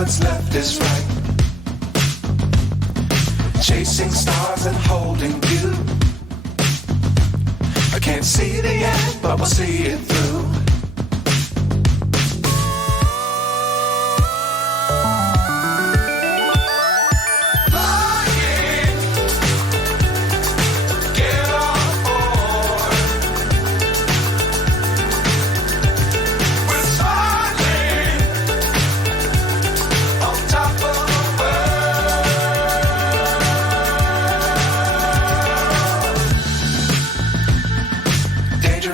what's left is right. Chasing stars and holding you. I can't see the end, but we'll see it through.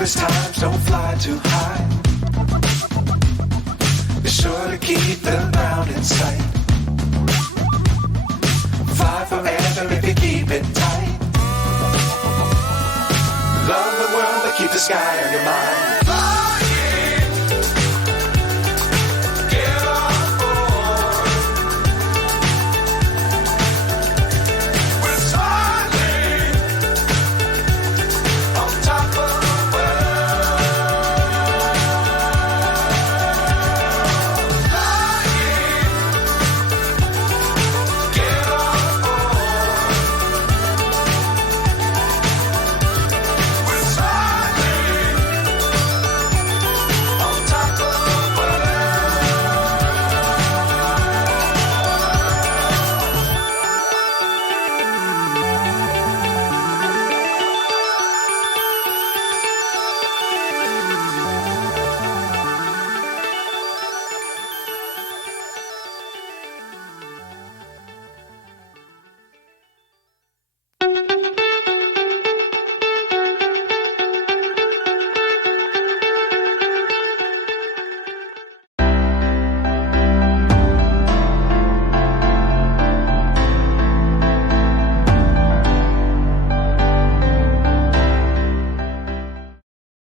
Times don't fly too high. Be sure to keep the ground in sight. Fly forever if you keep it tight. Love the world, but keep the sky on your mind.